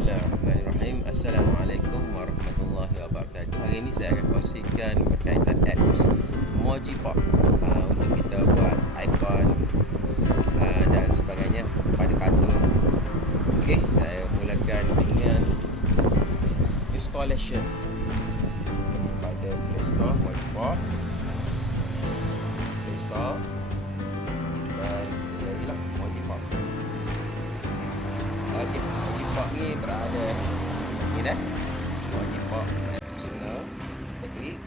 Bismillahirrahmanirrahim. Assalamualaikum warahmatullahi wabarakatuh. Hari ini saya akan kongsikan berkaitan apps MojiPop untuk kita buat ikon dan sebagainya pada kartun. Okey, saya mulakan dengan installation pada Play Store. MojiPop Play Store dan jadilah MojiPop. Okey, MojiPop ni berada ni dah. MojiPop kita klik.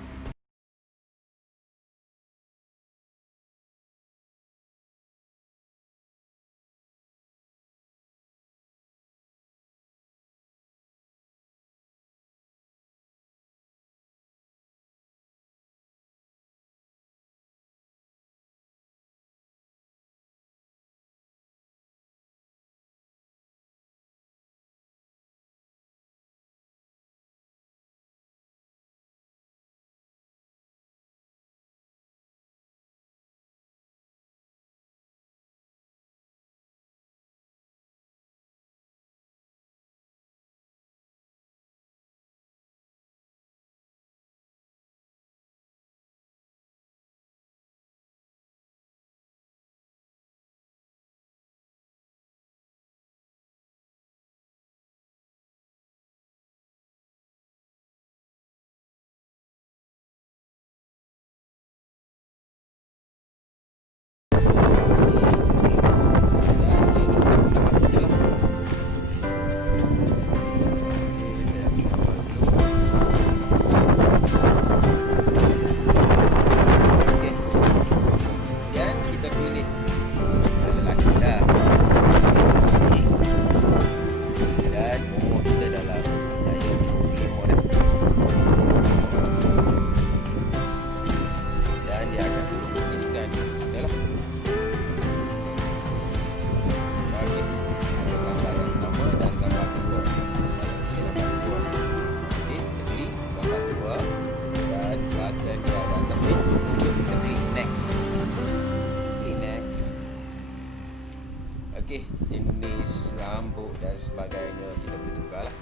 Okey, jenis rambut dan sebagainya kita boleh tukar lah.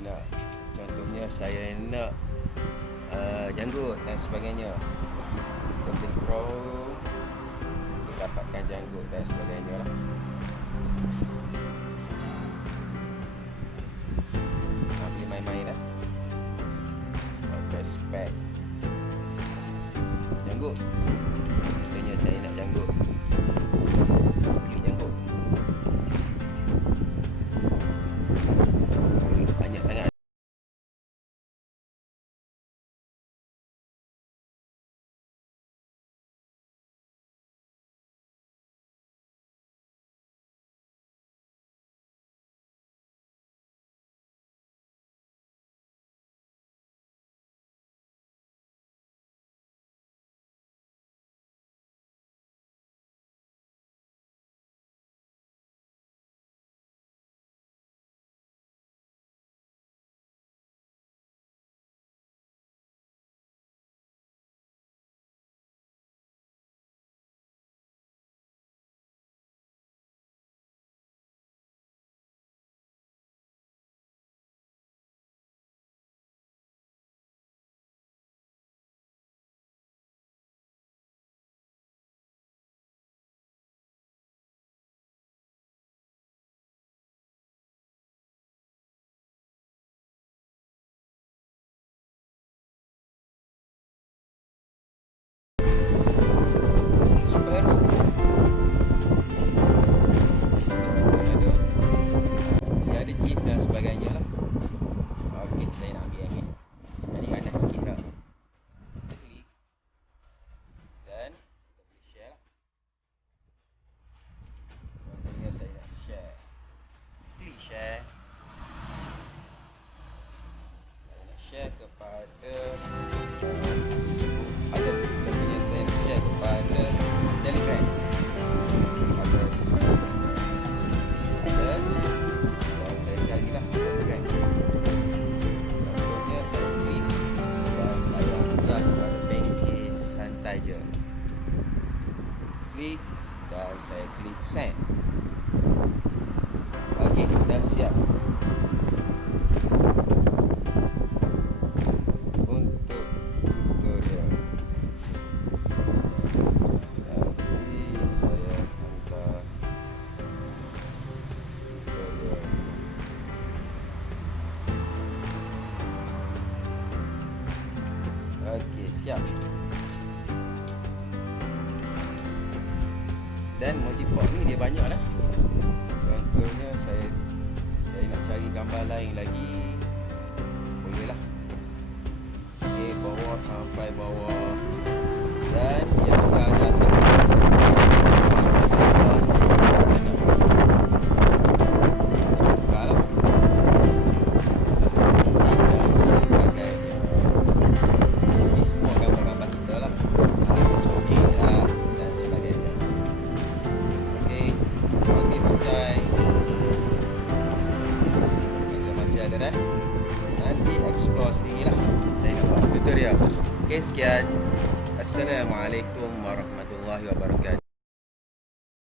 Nak contohnya saya nak janggut dan sebagainya, kita boleh scroll untuk dapatkan janggut dan sebagainya lah. Boleh main-main lah. Okay, spek janggut. Contohnya saya nak janggut, klik janggut. Banyak sangat. Share kepada others. Contohnya saya nak share kepada Telegram. Klik others dan saya carilah Telegram. Contohnya saya klik dan saya hantar kepada Bengkis santai je. Klik dan saya klik send. Okey, dah siap. Siap. Dan MojiPop ni dia banyak lah. Contohnya saya nak cari gambar lain lagi, boleh lah. Okay, bawah sampai bawah. Dan yang ada nanti explore sendiri lah. Saya nak buat tutorial. Okay, sekian. Assalamualaikum warahmatullahi wabarakatuh.